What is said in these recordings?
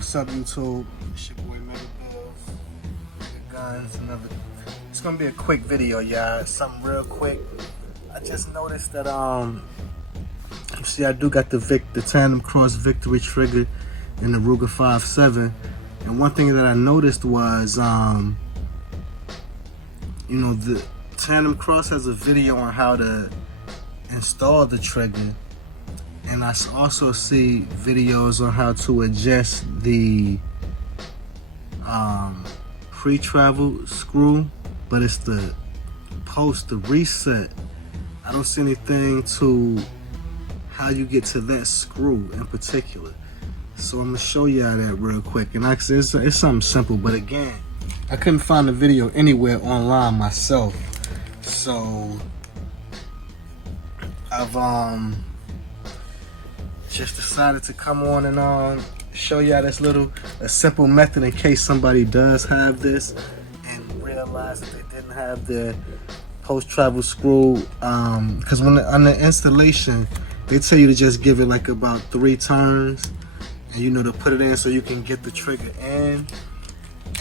What's up, YouTube? It's your boy Mega Guns. It's gonna be a quick video, y'all. Something real quick. I just noticed that you see, I do got the TandemKross Victory trigger in the Ruger 5.7, and one thing that I noticed was the TandemKross has a video on how to install the trigger. And I also see videos on how to adjust the pre-travel screw, but it's the reset. I don't see anything to how you get to that screw in particular. So I'm gonna show y'all that real quick. And actually, it's something simple, but again, I couldn't find the video anywhere online myself. So I've just decided to come on and show y'all this a simple method in case somebody does have this and realize that they didn't have the post-travel screw. Because on the installation, they tell you to just give it like about 3 turns, and to put it in so you can get the trigger in.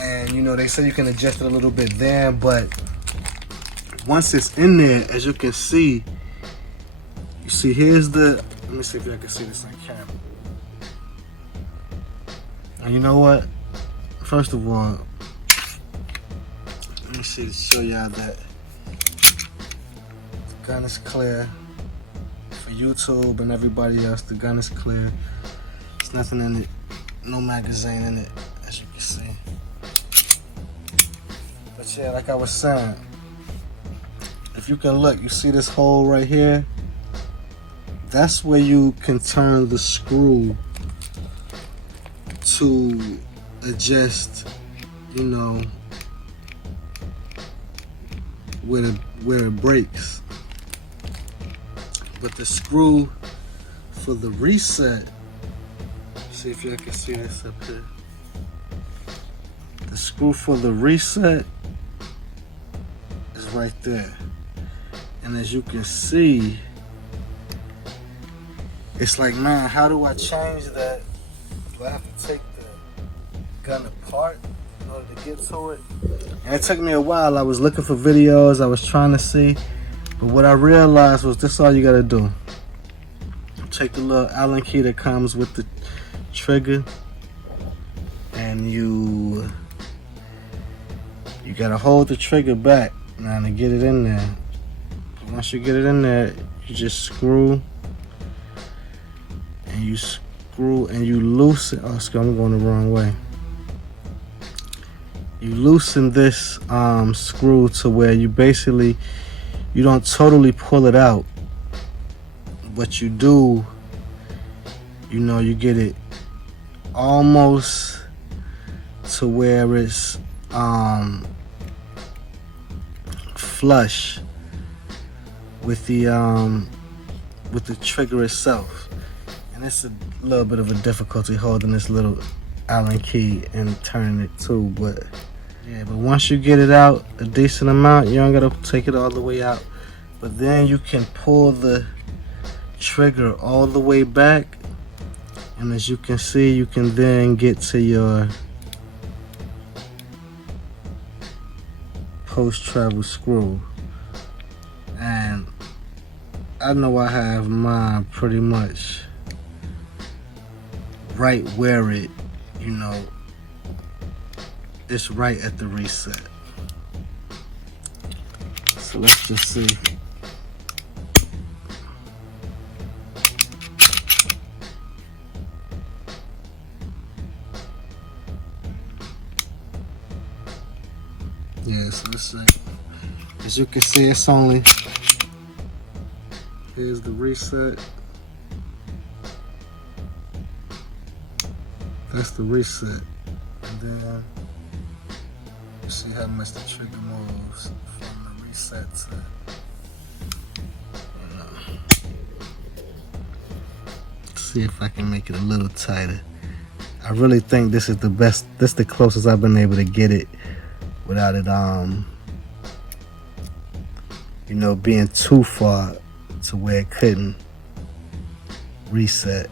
And they say you can adjust it a little bit there, but once it's in there, as you can see, here's the. Let me see if y'all can see this on camera. And you know what? First of all, let me see to show y'all that the gun is clear. For YouTube and everybody else, the gun is clear. There's nothing in it, no magazine in it, as you can see. But yeah, like I was saying, if you can look, you see this hole right here? That's where you can turn the screw to adjust, where it breaks. But the screw for the reset, see if y'all can see this up here. The screw for the reset is right there. And as you can see, it's like, man, how do I change that? Do I have to take the gun apart in order to get to it? And it took me a while. I was looking for videos. I was trying to see. But what I realized was this: all you got to do. Take the little Allen key that comes with the trigger. And you got to hold the trigger back now to get it in there. But once you get it in there, you just screw. And you screw and you loosen. Oh, I'm going the wrong way. You loosen this screw to where you don't totally pull it out, but you do. You get it almost to where it's flush with the trigger itself. And it's a little bit of a difficulty holding this little Allen key and turning it too, but yeah, but once you get it out a decent amount, you don't gotta take it all the way out, but then you can pull the trigger all the way back, and as you can see, you can then get to your post-travel screw. And I know I have mine pretty much right where it, it's right at the reset. So let's just see. Yeah, so let's see. As you can see, it's only, here's the reset. That's the reset. And then you see how much the trigger moves from the reset to, see if I can make it a little tighter. I really think this is the best, this is the closest I've been able to get it without it being too far to where it couldn't reset.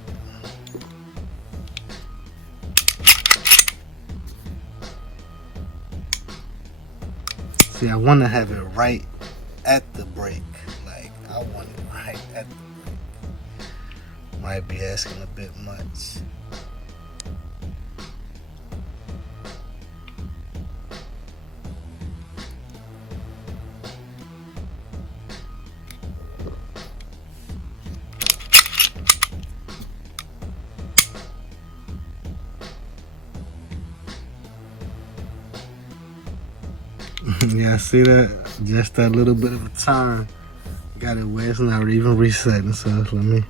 See, I want to have it right at the brake. Like, I want it right at the brake. Might be asking a bit much. Yeah, see that? Just that little bit of a turn. Got it where it's not even resetting, so let me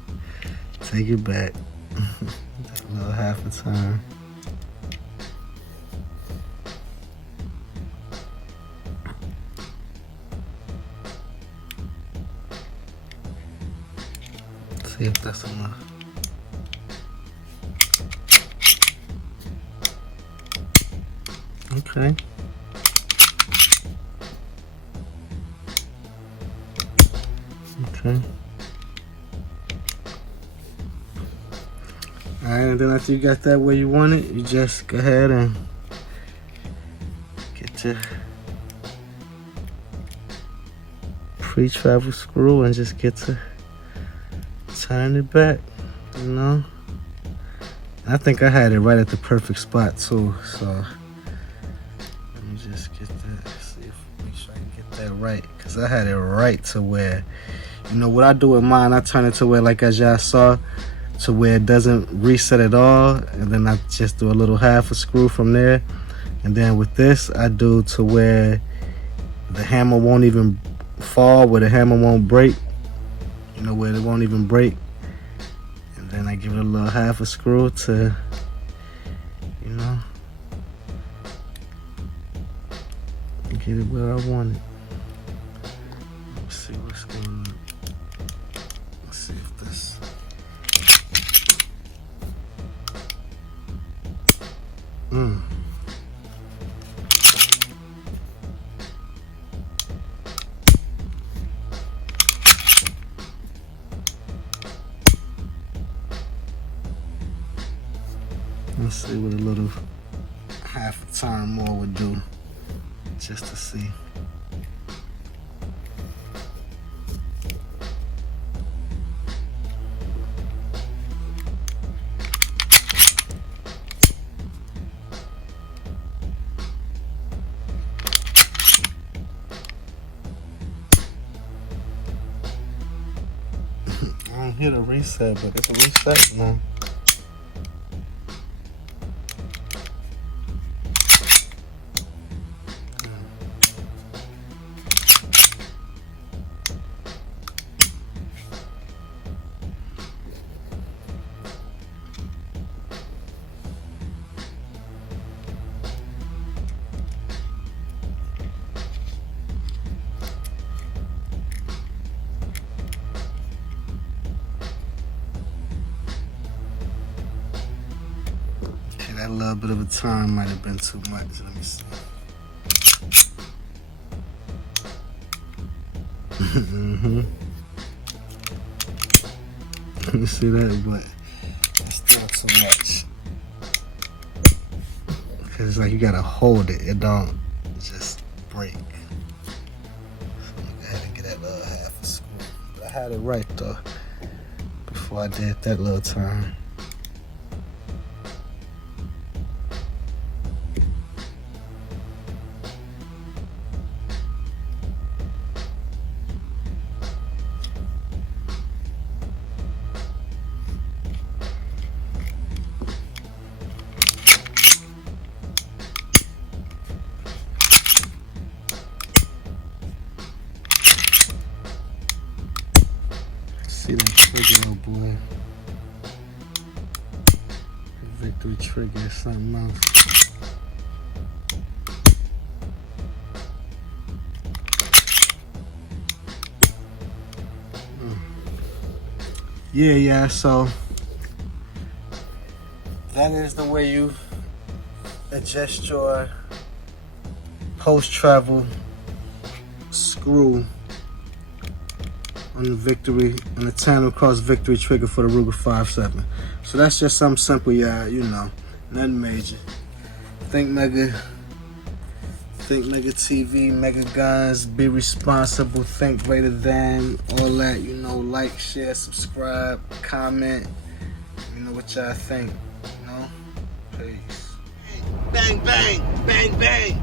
take it back. That little half a turn. See if that's enough. Okay. Okay. Alright, and then after you got that where you want it, you just go ahead and get your pre-travel screw and just get to turn it back, you know? I think I had it right at the perfect spot too, so let me just get that, make sure I can get that right, because I had it right to where, you know, what I do with mine, I turn it to where, like as y'all saw, to where it doesn't reset at all, and then I just do a little half a screw from there. And then with this, I do to where the hammer won't even fall, where the hammer won't break, you know, where it won't even break. And then I give it a little half a screw to, you know, get it where I want it. Let's see what's going on. Let's see if this. Let's see what a little half a turn more would do, just to see. I don't hear the reset, but it's a reset now. That little bit of a turn might have been too much. Let me see. You see that? But it's still too much. Because it's like you gotta hold it. It don't just break. So I'm gonna go ahead and get that little half a screw. But I had it right though before I did that little turn. See that trigger, oh boy. The victory trigger is something else. Yeah, so that is the way you adjust your post-travel screw on the victory, on the TandemKross victory trigger for the Ruger 5.7. So that's just something simple, yeah, you know, nothing major. ThinkMegaTV ThinkMegaTV, Mega Guns, be responsible, think greater than, all that, you know, like, share, subscribe, comment, you know what y'all think, you know? Peace. Bang, bang, bang, bang.